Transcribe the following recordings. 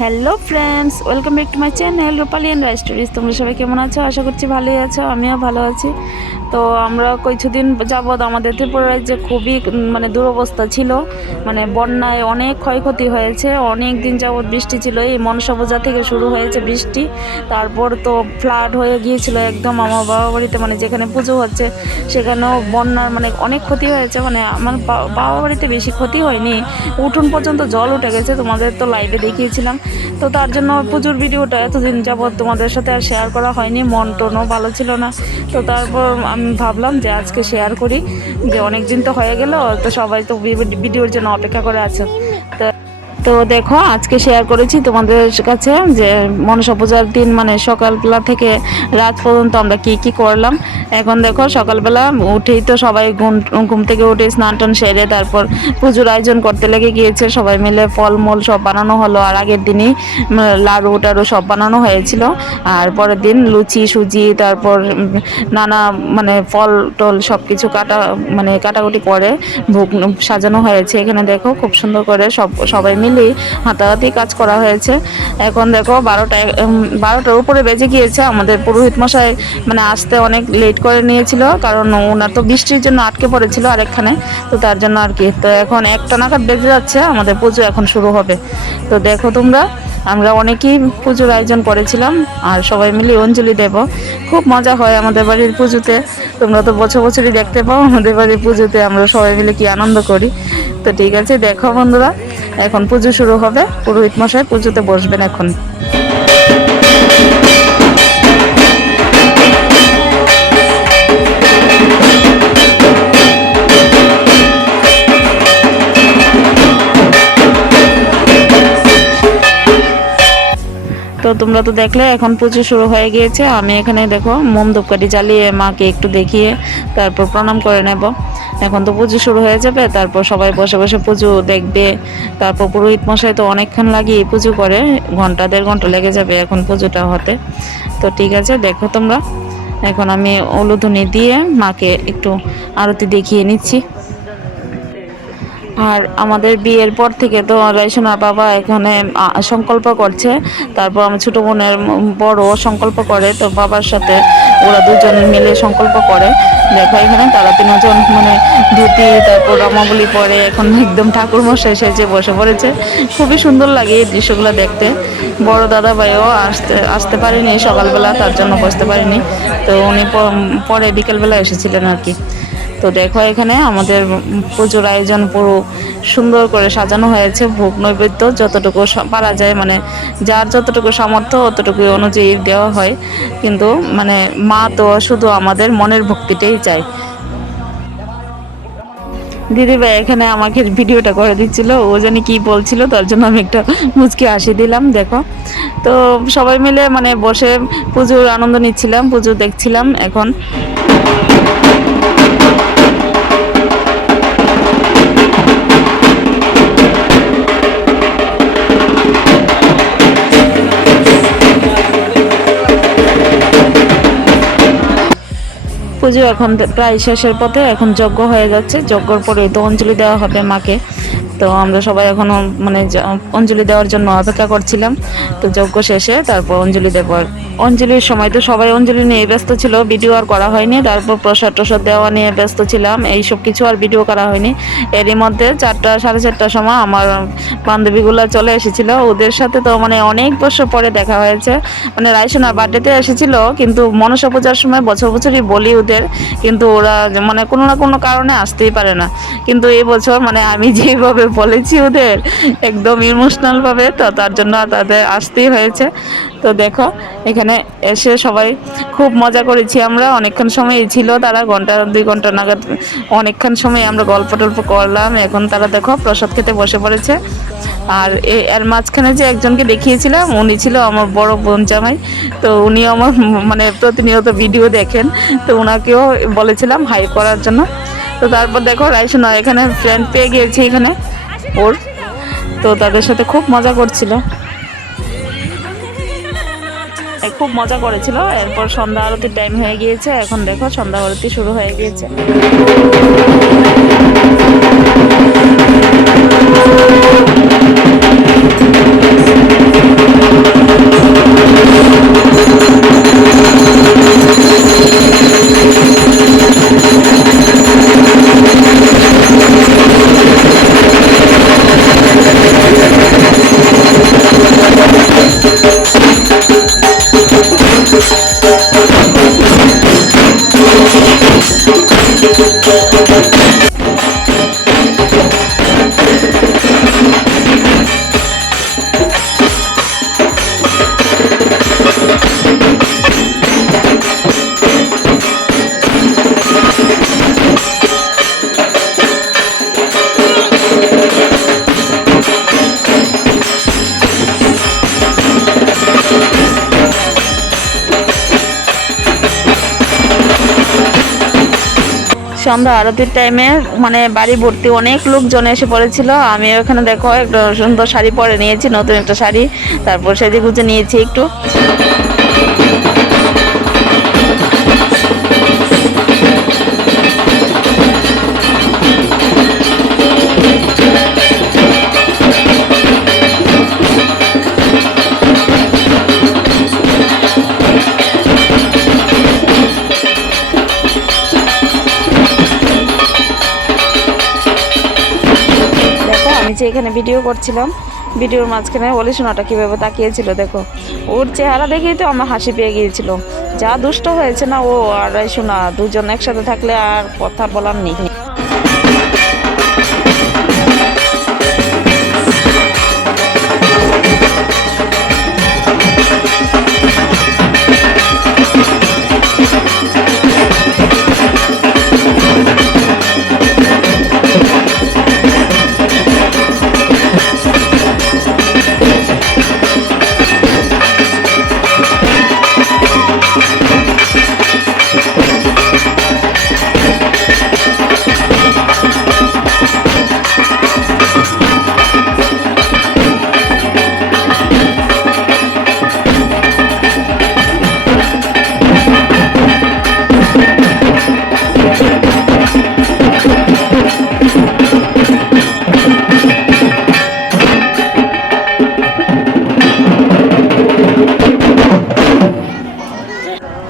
Hello friends, welcome back to my channel Rupali and rice stories. তোমরা সবাই কেমন আছো? আশা করছি ভালোই আছো, আমিও ভালো আছি। তো আমরা কিছুদিন যাবৎ আমাদের ত্রিপুরা রাজ্যে খুবই মানে দুরবস্থা ছিল, মানে বন্যায় অনেক ক্ষয়ক্ষতি হয়েছে। অনেক দিন যাবৎ বৃষ্টি ছিল, এই মনসা পূজা থেকে শুরু হয়েছে বৃষ্টি, তারপর তো ফ্লাড হয়ে গিয়েছিল একদম আমার বাবা বাড়িতে, মানে যেখানে পুজো হচ্ছে সেখানেও বন্যার মানে অনেক ক্ষতি হয়েছে। মানে আমার বাবা বাড়িতে বেশি ক্ষতি হয়নি, উঠোন পর্যন্ত জল উঠে গেছে, তোমাদের তো লাইভে দেখিয়েছিলাম। তো তার জন্য পুজোর ভিডিওটা এতদিন যাবৎ তোমাদের সাথে আর শেয়ার করা হয়নি, মন টনও ভালো ছিল না। তো তারপর আমি ভাবলাম যে আজকে শেয়ার করি, যে অনেক দিন তো হয়ে গেল, তো সবাই তো ভিডিওর জন্য অপেক্ষা করে আছে। তো দেখো আজকে শেয়ার করেছি তোমাদের কাছে যে মনসা পূজার দিন মানে সকালবেলা থেকে রাত পর্যন্ত আমরা কি কি করলাম। এখন দেখো সকালবেলা উঠেই তো সবাই ঘুম থেকে উঠে স্নান টান সেরে তারপর পুজোর আয়োজন করতে লেগে গিয়েছে। সবাই মিলে ফলমূল সব বানানো হলো, আর আগের দিনই লাড়ু টাড়ু সব বানানো হয়েছিল। আর পরের দিন লুচি সুজি তারপর নানা মানে ফল টল সব কিছু কাটাকুটি করে ভোগ সাজানো হয়েছে। এখানে দেখো খুব সুন্দর করে সবাই মিলে হাতাহাতি কাজ করা হয়েছে। এখন দেখো 12টার উপরে বেজে গিয়েছে। আমাদের পুরোহিত মশাই মানে আসতে অনেক লেট করে নিয়েছিল, কারণ ওনার তো বৃষ্টির জন্য আটকে পড়েছিল আরেকখানে, তো তার জন্য আর কি। তো এখন 1টা নাগাদ বেজে যাচ্ছে, আমাদের পুজো এখন শুরু হবে। তো দেখো তোমরা, আমরা অনেকেই পুজোর আয়োজন করেছিলাম আর সবাই মিলে অঞ্জলি দেব। খুব মজা হয় আমাদের বাড়ির পুজোতে, তোমরা তো বছর বছরই দেখতে পাও আমাদের বাড়ির পুজোতে আমরা সবাই মিলে কি আনন্দ করি। তো ঠিক আছে, দেখো বন্ধুরা, এখন পুজো শুরু হবে, পুরোহিত মশাই পুজোতে বসবেন এখন। তো তোমরা তো দেখলে এখন পুজো শুরু হয়ে গিয়েছে। আমি এখানে দেখো মোম ধূপকাঠি জ্বালিয়ে মাকে একটু দেখিয়ে তারপর প্রণাম করে নেব। এখন তো পুজো শুরু হয়ে যাবে, তারপর সবাই বসে বসে পুজো দেখবে। তারপর পুরোহিত মশাই তো অনেকক্ষণ লাগিয়ে পুজো করে, ঘন্টা 1.5 ঘন্টা লেগে যাবে এখন পুজোটা হতে। তো ঠিক আছে, দেখো তোমরা, এখন আমি উলুধ্বনি দিয়ে মাকে একটু আরতি দেখিয়ে নিচ্ছি। আর আমাদের বিয়ের পর থেকে তো রাইসোনার বাবা এখানে সংকল্প করছে, তারপর আমার ছোটো বোনের বড় সংকল্প করে, তো বাবার সাথে ওরা দুজন মিলে সংকল্প করে। দেখো এখানে তারা 3জন মানে ধুতি তারপর রমাবলী পরে এখন একদম ঠাকুর মশাই সেজে বসে পড়েছে। খুবই সুন্দর লাগে এই দৃশ্যগুলো দেখতে। বড় দাদা ভাইও আসতে পারেনি সকালবেলা, তার জন্য বসতে পারেনি, তো উনি পরে বিকেলবেলা এসেছিলেন আর কি। তো দেখো এখানে আমাদের পুজোর আয়োজন পুরো সুন্দর করে সাজানো হয়েছে। ভোগ নৈবেদ্য যতটুকু পারা যায়, মানে যার যতটুকু সামর্থ্য অতটুকু অনুযায়ী দেওয়া হয়, কিন্তু মানে মা তো শুধু আমাদের মনের ভক্তিটাই চায়। দিদিভাই এখানে আমাকে ভিডিওটা করে দিচ্ছিল, ও জানি কি বলছিল, তার জন্য আমি একটা মুচকি হাসি দিলাম। দেখো তো সবাই মিলে মানে বসে পুজোর আনন্দ নিচ্ছিলাম, পুজো দেখছিলাম এখন। পুজো এখন প্রায় শেষের পথে, এখন যজ্ঞ হয়ে যাচ্ছে, যজ্ঞর পরে তো অঞ্জলি দেওয়া হবে মাকে। তো আমরা সবাই এখনো মানে অঞ্জলি দেওয়ার জন্য অপেক্ষা করছিলাম। তো যজ্ঞ শেষে তারপর অঞ্জলি দেওয়ার অঞ্জলির সময় তো সবাই অঞ্জলি নিয়ে ব্যস্ত ছিল, ভিডিও আর করা হয়নি। তারপর প্রসাদ টসাদ দেওয়া নিয়ে ব্যস্ত ছিলাম, এইসব কিছু আর ভিডিও করা হয়নি। এরই মধ্যে 4টা 4:30টার সময় আমার বান্ধবীগুলো চলে এসেছিল, ওদের সাথে তো মানে অনেক বছর পরে দেখা হয়েছে। মানে রাইসোনার বার্থডেতে এসেছিল, কিন্তু মনসা পূজার সময় বছর বছরই বলি ওদের, কিন্তু ওরা মানে কোনো না কোনো কারণে আসতেই পারে না। কিন্তু এই বছর মানে আমি যেভাবে বলেছি ওদের একদম ইমোশনালভাবে, তো তার জন্য তাদের আসতেই হয়েছে। তো দেখো এখানে এসে সবাই খুব মজা করেছি আমরা, অনেকক্ষণ সময় ছিল, তারা 1-2 ঘন্টা নাগাদ অনেকক্ষণ সময় আমরা গল্প টল্প করলাম। এখন তারা দেখো প্রসাদ খেতে বসে পড়েছে। আর এর মাঝখানে যে একজনকে দেখিয়েছিলাম উনি ছিল আমার বড় বোন জামাই, তো উনিও আমার মানে প্রতিনিয়ত ভিডিও দেখেন, তো ওনাকেও বলেছিলাম হাই করার জন্য। তো তারপর দেখো রাইসোনা এখানে ফ্রেন্ড পেয়ে গিয়েছে এখানে ওর, তো তাদের সাথে খুব মজা করছিল, খুব মজা করেছিল। এরপর সন্ধ্যা আরতির টাইম হয়ে গিয়েছে, এখন দেখো সন্ধ্যা আরতি শুরু হয়ে গিয়েছে। আমরা আরতির টাইমে মানে বাড়ি ভর্তি অনেক লোকজন এসে পড়েছিল। আমি ওখানে দেখো একটা সুন্দর শাড়ি পরে নিয়েছি, নতুন একটা শাড়ি, তারপর সেজে গুজে নিয়েছি একটু। যে এখানে ভিডিও করছিলাম, ভিডিওর মাঝখানে ওলি সোনাটা কীভাবে তাকিয়েছিল দেখো, ওর চেহারা দেখেই তো আমার হাসি পেয়ে গিয়েছিল। যা দুষ্ট হয়েছে না ও আর সোনা, দুজন একসাথে থাকলে আর কথা বলার নেই।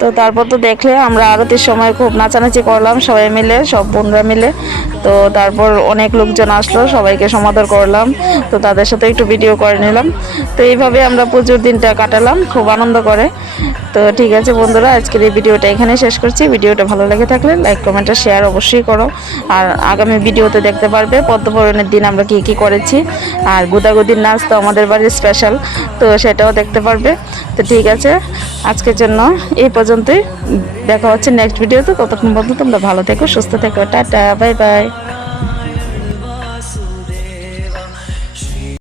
তো তারপর তো দেখলে আমরা আরতির সময় খুব নাচানাচি করলাম সবাই মিলে, সব বোনরা মিলে। তো তারপর অনেক লোকজন আসলো, সবাইকে সমাদর করলাম, তো তাদের সাথে একটু ভিডিও করে নিলাম। তো এইভাবে আমরা পুজোর দিনটা কাটালাম খুব আনন্দ করে। তো ঠিক আছে বন্ধুরা, আজকের এই ভিডিওটা এখানে শেষ করছি। ভিডিওটা ভালো লেগে থাকলে লাইক কমেন্ট আর শেয়ার অবশ্যই করো। আর আগামী ভিডিওতে দেখতে পারবে পদ্মপুরাণের দিন আমরা কি কি করেছি, আর গুদাগুদির নাচ তো আমাদের বাড়ির স্পেশাল, তো সেটাও দেখতে পারবে। তো ঠিক আছে, আজকের জন্য এই পর্যন্তই। দেখা হচ্ছে নেক্সট ভিডিওতে। ততক্ষণ পর্যন্ত তোমরা ভালো থেকো, সুস্থ থেকো, টাটা, বাই বাই।